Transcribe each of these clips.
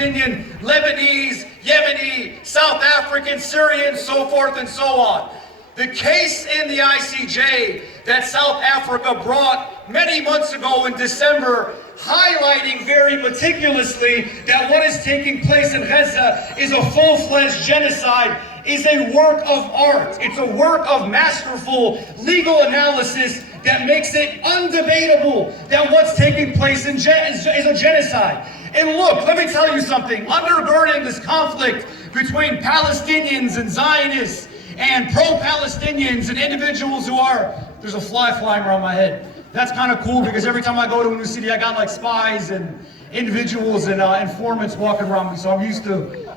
Palestinian, Lebanese, Yemeni, South African, Syrian, so forth and so on. The case in the ICJ that South Africa brought many months ago in December, highlighting very meticulously that what is taking place in Gaza is a full-fledged genocide, is a work of art. It's a work of masterful legal analysis that makes it undebatable that what's taking place is a genocide. And look, let me tell you something. Undergirding this conflict between Palestinians and Zionists and pro-Palestinians and individuals who are, there's a fly flying around my head. That's kind of cool because every time I go to a new city, I got like spies and individuals and informants walking around me. So I'm used to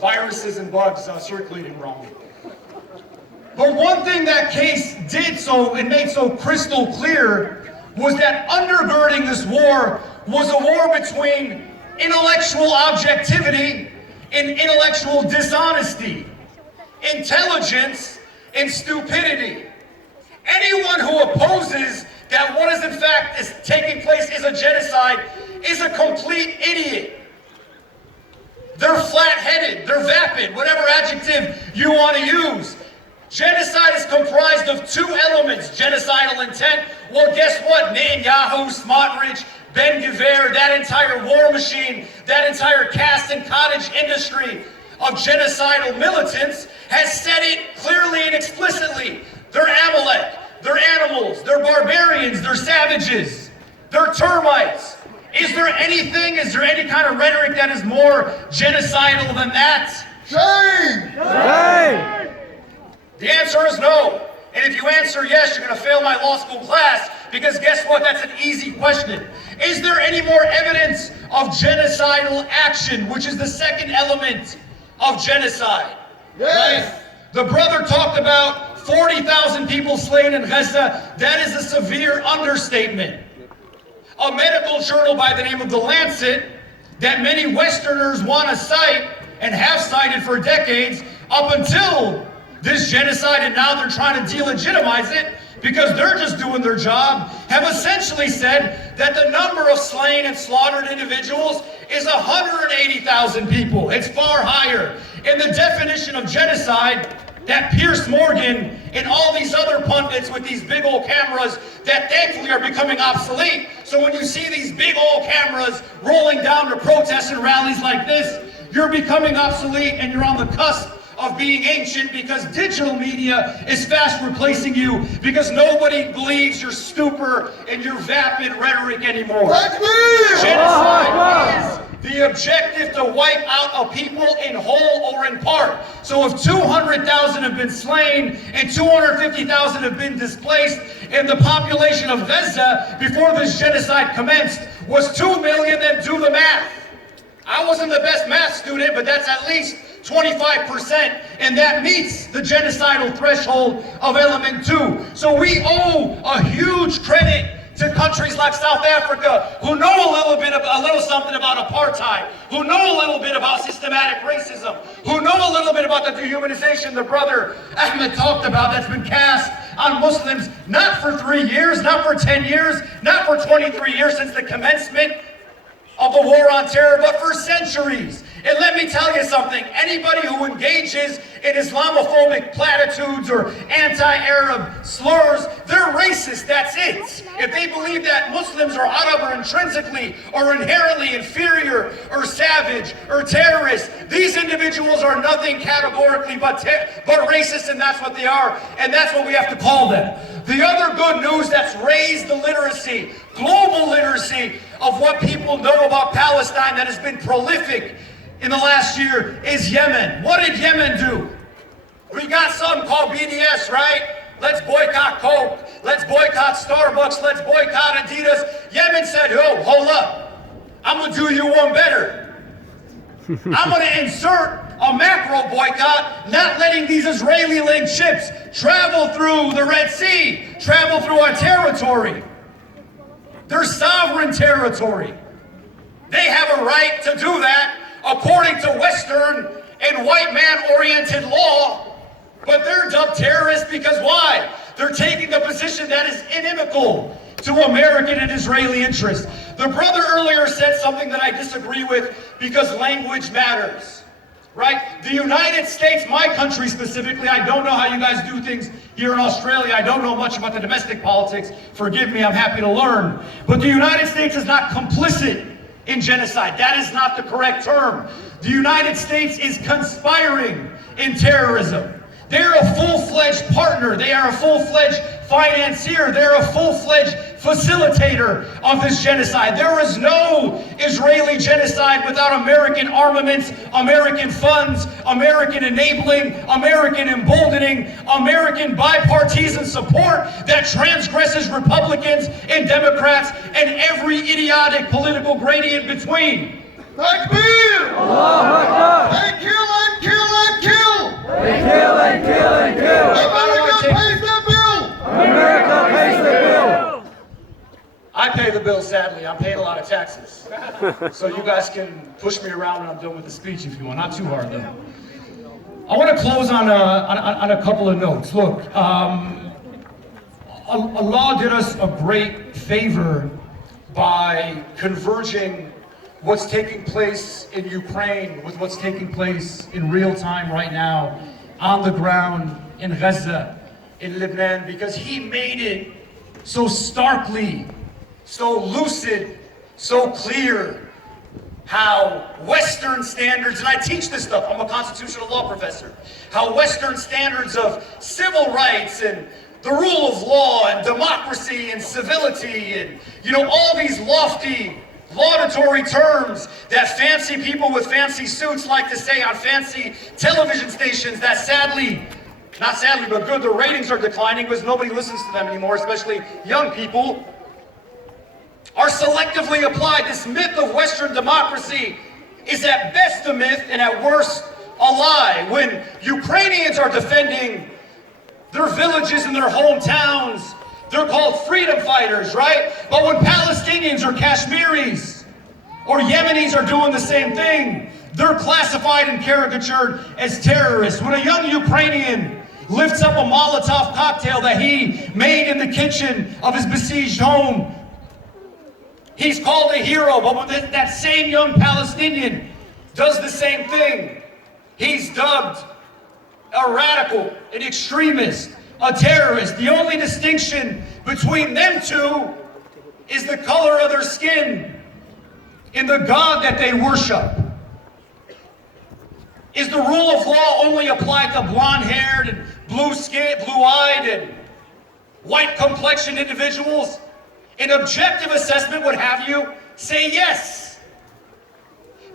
viruses and bugs circulating around me. But one thing that case did so and made so crystal clear was that undergirding this war was a war between intellectual objectivity and intellectual dishonesty, intelligence and stupidity. Anyone who opposes that what is in fact is taking place is a genocide is a complete idiot. They're flat-headed, they're vapid, whatever adjective you want to use. Genocide is comprised of two elements, genocidal intent. Well, guess what? Netanyahu, Smotrich, Ben Gvir, that entire war machine, that entire caste and cottage industry of genocidal militants has said it clearly and explicitly. They're Amalek, they're animals, they're barbarians, they're savages, they're termites. Is there any kind of rhetoric that is more genocidal than that? Shame! Shame! The answer is no. And if you answer yes, you're going to fail my law school class, because guess what? That's an easy question. Is there any more evidence of genocidal action, which is the second element of genocide? Yes. Right? The brother talked about 40,000 people slain in Gaza. That is a severe understatement. A medical journal by the name of The Lancet that many Westerners want to cite and have cited for decades up until this genocide, and now they're trying to delegitimize it because they're just doing their job, have essentially said that the number of slain and slaughtered individuals is 180,000 people. It's far higher. And the definition of genocide that Pierce Morgan and all these other pundits with these big old cameras that thankfully are becoming obsolete. So when you see these big old cameras rolling down to protests and rallies like this, you're becoming obsolete and you're on the cusp of being ancient, because digital media is fast replacing you, because nobody believes your stupor and your vapid rhetoric anymore. That's me! Genocide is the objective to wipe out a people in whole or in part. So if 200,000 have been slain and 250,000 have been displaced, and the population of Gaza before this genocide commenced was 2 million, then do the math. I wasn't the best math student, but that's at least 25%, and that meets the genocidal threshold of element 2. So we owe a huge credit to countries like South Africa, who know a little something about apartheid, who know a little bit about systematic racism, who know a little bit about the dehumanization the brother Ahmed talked about that's been cast on Muslims, not for 3 years, not for 10 years, not for 23 years since the commencement of the war on terror, but for centuries. And let me tell you something, anybody who engages in Islamophobic platitudes or anti-Arab slurs, they're racist, that's it. If they believe that Muslims are out of or intrinsically or inherently inferior or savage or terrorist, these individuals are nothing categorically but racist, and that's what they are, and that's what we have to call them. The other good news that's raised the literacy, global literacy, of what people know about Palestine that has been prolific in the last year is Yemen. What did Yemen do? We got something called BDS, right? Let's boycott Coke. Let's boycott Starbucks. Let's boycott Adidas. Yemen said, oh, hold up. I'm going to do you one better. I'm going to insert a macro boycott, not letting these Israeli-linked ships travel through the Red Sea, travel through our territory. Their sovereign territory. They have a right to do that according to Western and white man-oriented law, but they're dubbed terrorists because why? They're taking a position that is inimical to American and Israeli interests. The brother earlier said something that I disagree with because language matters, right? The United States, my country specifically, I don't know how you guys do things here in Australia. I don't know much about the domestic politics. Forgive me, I'm happy to learn. But the United States is not complicit in genocide. That is not the correct term. The United States is conspiring in terrorism. They're a full-fledged partner. They are a full-fledged financier. They're a full-fledged facilitator of this genocide. There is no Israeli genocide without American armaments, American funds, American enabling, American emboldening, American bipartisan support that transgresses Republicans and Democrats and every idiotic political gradient between. Takbir! They kill and kill and kill! They kill and kill and kill! America pays the bill! America pays the bill! I pay the bill, sadly. I'm paying a lot of taxes. So you guys can push me around when I'm done with the speech if you want. Not too hard, though. I want to close on a couple of notes. Look, Allah did us a great favor by converging what's taking place in Ukraine with what's taking place in real time right now on the ground in Gaza, in Lebanon, because he made it so starkly, so lucid, so clear how Western standards, and I teach this stuff, I'm a constitutional law professor, how Western standards of civil rights and the rule of law and democracy and civility and, you know, all these lofty laudatory terms that fancy people with fancy suits like to say on fancy television stations that sadly, not sadly, but good, the ratings are declining because nobody listens to them anymore, especially young people, are selectively applied. This myth of Western democracy is at best a myth and at worst a lie. When Ukrainians are defending their villages and their hometowns, they're called freedom fighters, right? But when Palestinians or Kashmiris or Yemenis are doing the same thing, they're classified and caricatured as terrorists. When a young Ukrainian lifts up a Molotov cocktail that he made in the kitchen of his besieged home, he's called a hero. But when that same young Palestinian does the same thing, he's dubbed a radical, an extremist, a terrorist. The only distinction between them two is the color of their skin and the God that they worship. Is the rule of law only applied to blonde-haired and blue-eyed and white-complexioned individuals? An objective assessment would have you say yes.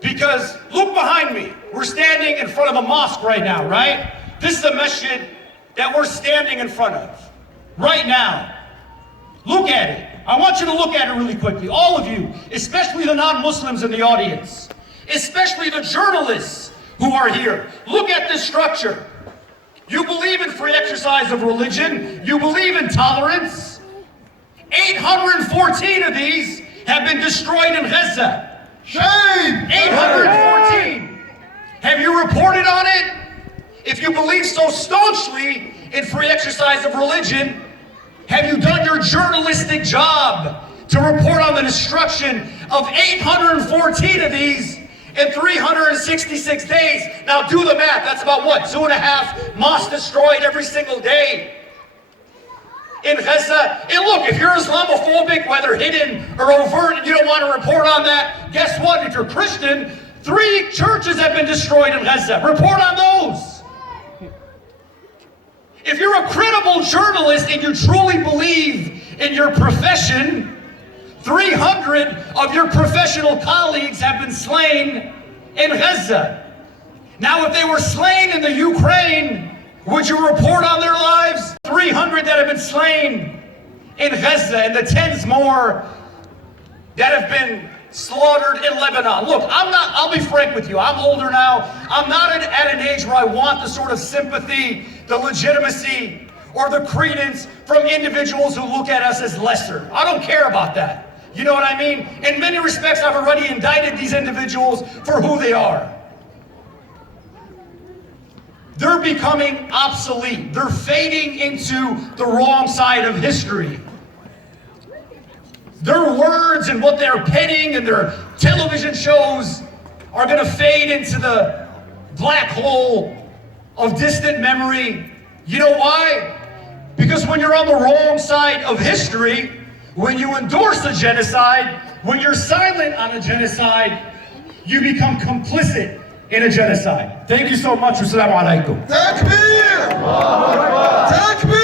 Because look behind me. We're standing in front of a mosque right now, right? This is a masjid that we're standing in front of right now. Look at it. I want you to look at it really quickly. All of you, especially the non-Muslims in the audience, especially the journalists who are here. Look at this structure. You believe in free exercise of religion. You believe in tolerance. 814 of these have been destroyed in Gaza. Shame! 814. Have you reported on it? If you believe so staunchly in free exercise of religion, have you done your journalistic job to report on the destruction of 814 of these in 366 days? Now do the math. That's about what? 2.5 mosques destroyed every single day in Gaza. And look, if you're Islamophobic, whether hidden or overt, and you don't want to report on that, guess what? If you're Christian, 3 churches have been destroyed in Gaza. Report on those. If you're a credible journalist and you truly believe in your profession, 300 of your professional colleagues have been slain in Gaza. Now, if they were slain in the Ukraine, would you report on their lives? 300 that have been slain in Gaza and the tens more that have been slaughtered in Lebanon. Look, I'll be frank with you, I'm older now. I'm not at an age where I want the sort of sympathy, the legitimacy, or the credence from individuals who look at us as lesser. I don't care about that. You know what I mean? In many respects, I've already indicted these individuals for who they are. They're becoming obsolete. They're fading into the wrong side of history. their words and what they're penning and their television shows are going to fade into the black hole of distant memory. You know why? Because when you're on the wrong side of history, when you endorse a genocide, when you're silent on a genocide, you become complicit in a genocide. Thank you so much. Wassalamu alaikum. Takbir! Takbir!